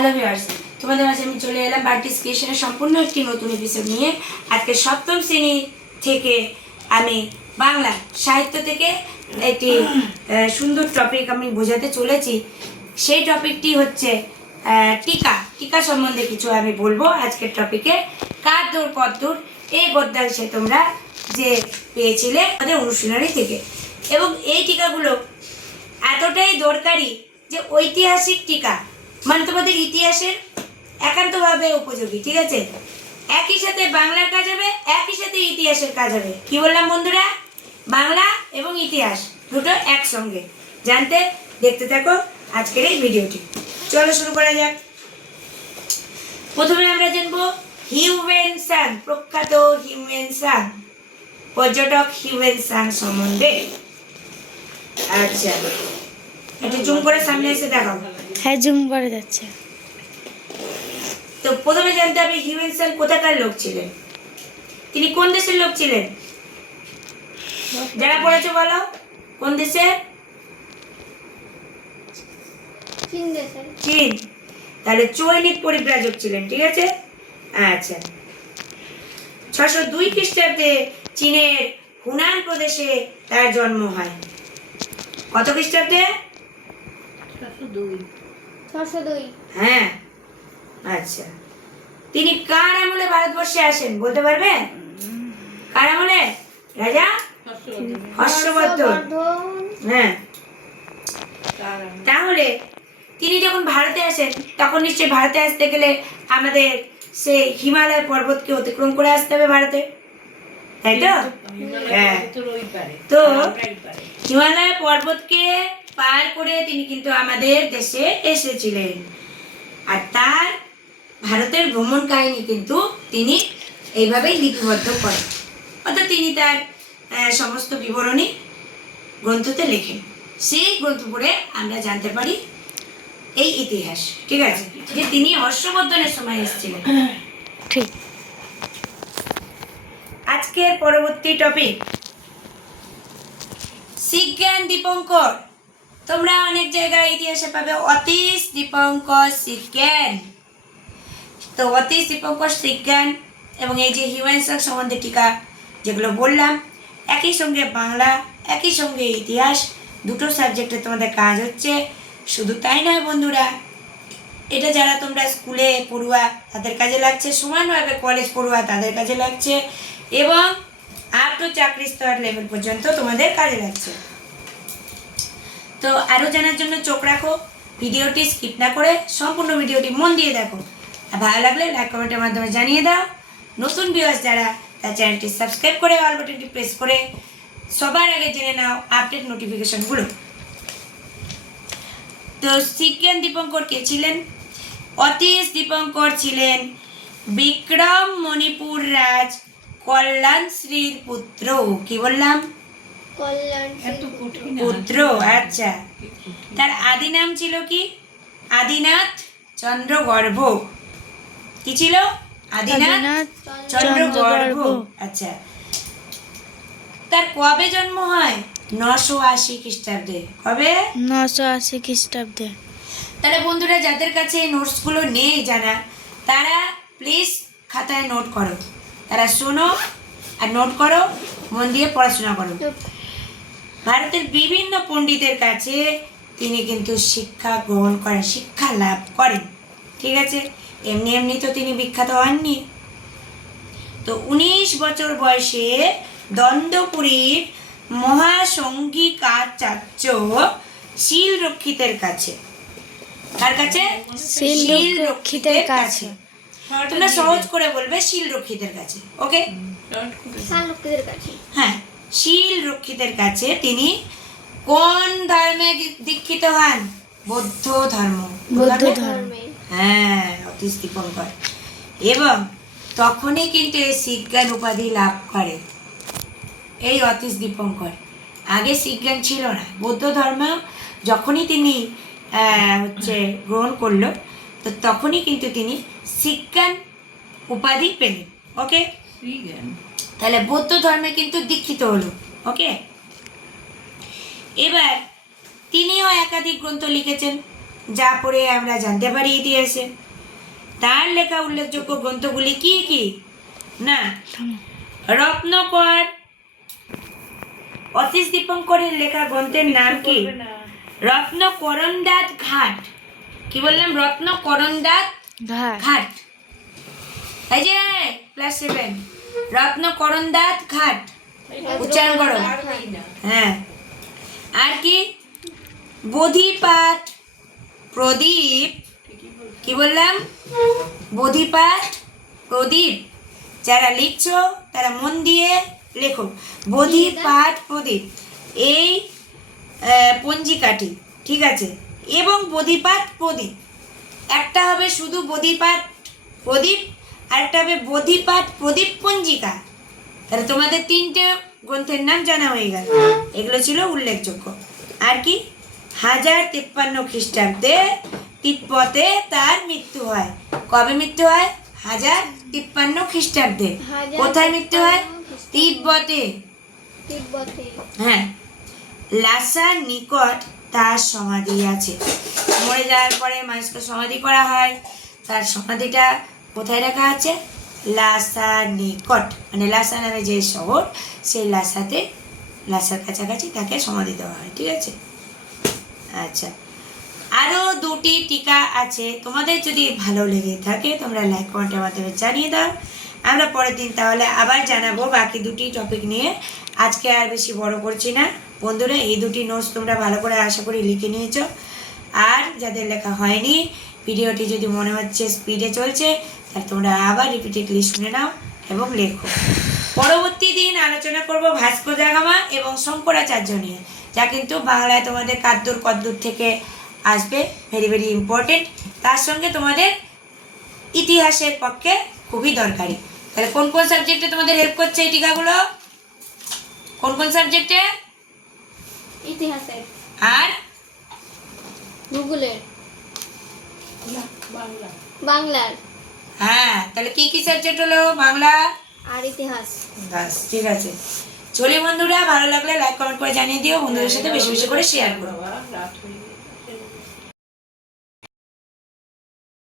Hello viewers, তোমাদের মাঝে আমি চলে এলাম বার্টিস ক্রিয়েশনের সম্পূর্ণ একটি নতুন এপিসোড নিয়ে। আজকে সপ্তম শ্রেণী থেকে আমি বাংলা সাহিত্য থেকে একটি সুন্দর টপিক আমি বোঝাতে চলেছি। সেই টপিকটি হচ্ছে টিকা। টিকা সম্বন্ধে কিছু আমি বলবো আজকের টপিকে। কার দূর কদ্দূর এই গদ্যাংশে তোমরা যে পেয়েছিলে আমাদের অনুশীলনী থেকে, এবং এই টিকাগুলো এতটাই দরকারি যে ঐতিহাসিক টিকা, মানে তোমাদের ইতিহাসের একান্তভাবে উপযোগী। ঠিক আছে, একই সাথে বাংলার কাজ হবে, একই সাথে ইতিহাসের কাজ হবে। কি বললাম বন্ধুরা? বাংলা এবং ইতিহাস দুটো একসঙ্গে জানতে দেখতে থাকো আজকের এই ভিডিওটি। চলো শুরু করা যাক। প্রথমে আমরা জানবো হিউয়েন সাং, প্রখ্যাত হিউয়েন সাং, পর্যটক হিউয়েন সাং সম্বন্ধে। আচ্ছা, একটু জুম করে সামনে এসে দেখাও। হ্যাঁ, জুম করে যাচ্ছে। তো প্রথমে জানতে হবে হিউয়েন সাং কোথাকার লোক ছিলেন, তিনি কোন দেশের লোক ছিলেন? যারা পড়েছো বলো, কোন দেশে? চীন। তাহলে চৈনিক পরিব্রাজক ছিলেন। ঠিক আছে। আচ্ছা, 602 খ্রিস্টাব্দে চীনের হুনান প্রদেশে তার জন্ম হয়। কত খ্রিস্টাব্দে? 602। হ্যাঁ। আচ্ছা, তিনি কার আমলে ভারতবর্ষে আসেন বলতে পারবেন? কার আমলে? রাজা হর্ষবর্ধন। হ্যাঁ। তাহলে তিনি যখন ভারতে আসেন তখন নিশ্চয়ই ভারতে আসতে গেলে আমাদের সেই হিমালয় পর্বতকে অতিক্রম করে আসতে হবে ভারতে, তাই তো? হ্যাঁ। তো হিমালয় পর্বতকে পার করে তিনি কিন্তু আমাদের দেশে এসেছিলেন, আর তার ভারতের ভ্রমণ কাহিনী কিন্তু তিনি এইভাবেই লিপিবদ্ধ করেন, অর্থাৎ তিনি তার সমস্ত বিবরণী গ্রন্থতে লেখেন। সেই গ্রন্থ পড়ে আমরা জানতে পারি এই ইতিহাস। ঠিক আছে, যে তিনি হর্ষবর্ধনের সময় এসেছিলেন। ঠিক। আজকের পরবর্তী টপিক শিবজ্ঞান দীপঙ্কর। তোমরা অনেক জায়গায় ইতিহাসে পাবে অতীশ দীপঙ্কর শিবজ্ঞান। তো অতীশ দীপঙ্কর শিবজ্ঞান এবং এই যে হিউয়েন সাং সম্বন্ধে টিকা যেগুলো বললাম, একই সঙ্গে বাংলা একই সঙ্গে ইতিহাস দুটো সাবজেক্টে তোমাদের কাজ হচ্ছে। শুধু তাই নয় বন্ধুরা, এটা যারা তোমরা স্কুলে পড়ুয়া তাদের কাজে লাগছে, সমানভাবে কলেজ পড়ুয়া তাদের কাজে লাগছে, এবং আপ টু চাকরি স্তর লেভেল পর্যন্ত তোমাদের কাজে লাগছে। তো আরও জানার জন্য চোখ রাখো, ভিডিওটি স্কিপ না করে সম্পূর্ণ ভিডিওটি মন দিয়ে দেখো। আর ভালো লাগলে লাইক কমেন্টের মাধ্যমে জানিয়ে দাও। নতুন ভিউয়ার্স যারা, তার চ্যানেলটি সাবস্ক্রাইব করে অল বাটনটি প্রেস করে সবার আগে জেনে নাও আপডেট নোটিফিকেশনগুলো। তো শিবজ্ঞান দীপঙ্কর কে ছিলেন? অতীশ দীপঙ্কর ছিলেন বিক্রম মণিপুর রাজ কল্যাণ শ্রীর পুত্র। কি বললাম? পুত্র। আচ্ছা, তার আদি নাম ছিল কি? আদিনাথ চন্দ্রগর্ভ। কি ছিল? আদিনাথ চন্দ্রগর্ভ। আচ্ছা, তার কবে জন্ম হয়? 980 খ্রিস্টাব্দে। কবে? 980 খ্রিস্টাব্দে। তাহলে বন্ধুরা যাদের কাছে এই নোটসগুলো নেই জানা, তারা প্লিজ খাতায় নোট করো, তারা শোনো আর নোট করো, মন দিয়ে পড়াশোনা করো। ভারতের বিভিন্ন পণ্ডিতের কাছে তিনি কিন্তু শিক্ষা গ্রহণ করেন, শিক্ষা লাভ করেন। ঠিক আছে, এমনি এমনি তো তিনি বিখ্যাত হননি। তো 19 বছর বয়সে দ্বন্দ্বপুরীর মহাসঙ্গীকাচার্য শীলরক্ষিতের কাছে, কার কাছে? শীলরক্ষিতের কাছে। তোমরা সহজ করে বলবে শীলরক্ষিতের কাছে। ওকে, হ্যাঁ, শীলরক্ষিতের কাছে তিনি কোন ধর্মে দীক্ষিত হন? বৌদ্ধ ধর্ম। বৌদ্ধ ধর্মে। হ্যাঁ, অতীশ দীপঙ্কর। এবং তখনই কিন্তু এই শিবজ্ঞান উপাধি লাভ করে এই অতীশ দীপঙ্কর। আগে শিবজ্ঞান ছিল না। বৌদ্ধ ধর্ম যখনই তিনি গ্রহণ করলো, তো তখনই কিন্তু তিনি শিবজ্ঞান উপাধি পেলেন। ওকে, তাহলে বৌদ্ধ ধর্মে কিন্তু দীক্ষিত হলো। ওকে, এবার তিনিও একাধিক গ্রন্থ লিখেছেন। যা পড়ে আমরা জানতে পারি ইতিহাসে। তার লেখা উল্লেখযোগ্য গ্রন্থগুলি কি কি? না, রত্নকর। অতীশ দীপঙ্করের লেখা গ্রন্থের নাম কি? রত্নকরণদাত ঘাট। কি বললাম? রত্নকরণদাত ঘাট। ঘাট। এই যে ক্লাস 7, রত্নকরণদাত ঘাট উচ্চারণ করো। হ্যাঁ। আর কি? বোধিপাঠ প্রদীপ। কি বললাম? বোধিপাঠ প্রদীপ। যারা লিখছো তারা মন দিয়ে লেখো। বোধিপাঠ প্রদীপ এই পঞ্জিকাটি, ঠিক আছে? এবং বোধিপাঠ প্রদীপ, একটা হবে শুধু বোধিপাঠ প্রদীপ, আরেকটা হবে বোধিপাঠ প্রদীপ পঞ্জিকা। তাহলে তোমাদের 3টে গ্রন্থের নাম জানা হয়ে গেল। এগুলো ছিল উল্লেখযোগ্য। আর কি? 1053 খ্রিস্টাব্দে তিব্বতে তার মৃত্যু হয়। কবে মৃত্যু হয়? 1053 খ্রিস্টাব্দে। কোথায় মৃত্যু হয়? তিব্বতে। হ্যাঁ, লাসার নিকট তার সমাধি আছে। মরে যাওয়ার পরে মানুষকে সমাধি করা হয়। তার সমাধিটা কোথায় রাখা আছে? লাসার নিকট, মানে লাসা নামে যে শহর, সেই লাসাতে, লাসার কাছাকাছি তাকে সমাধি দেওয়া হয়। ঠিক আছে? আচ্ছা, আরও 2টি টিকা আছে। তোমাদের যদি ভালো লেগে থাকে তোমরা লাইক কমেন্টের মাধ্যমে জানিয়ে দাও। আমরা পরের দিন তাহলে আবার জানাবো বাকি 2টি টপিক নিয়ে। আজকে আর বেশি বড় করছি না বন্ধুরা। এই 2টি নোটস তোমরা ভালো করে আশা করি লিখে নিয়েছো। আর যাদের লেখা হয়নি, ভিডিওটি যদি মনে হচ্ছে স্পিডে চলছে, তাহলে তোমরা আবার রিপিটেডলি শুনে নাও এবং লেখো। পরবর্তী দিন আলোচনা করব ভাস্কো দা গামা এবং শঙ্করাচার্য নিয়ে, যা কিন্তু বাংলায় তোমাদের কাদ্দুর কদ্দুর থেকে আসবে, ভেরি ভেরি ইম্পর্টেন্ট। তার সঙ্গে তোমাদের ইতিহাসের পক্ষে খুবই দরকারি। তাহলে কোন কোন সাবজেক্টে তোমাদের হেল্প করছে এই টিকাগুলো? কোন কোন সাবজেক্টে? ইতিহাসে, আর ভূগোলের, বাংলার। হ্যাঁ, তাহলে কি কি সাবজেক্ট হলো? বাংলা আর ইতিহাস। বাস, ঠিক আছে। চলি বন্ধুরা, ভালো লাগলে লাইক কমেন্ট করে জানিয়ে দিও। বন্ধুদের সাথে বেশি বেশি করে শেয়ার করো।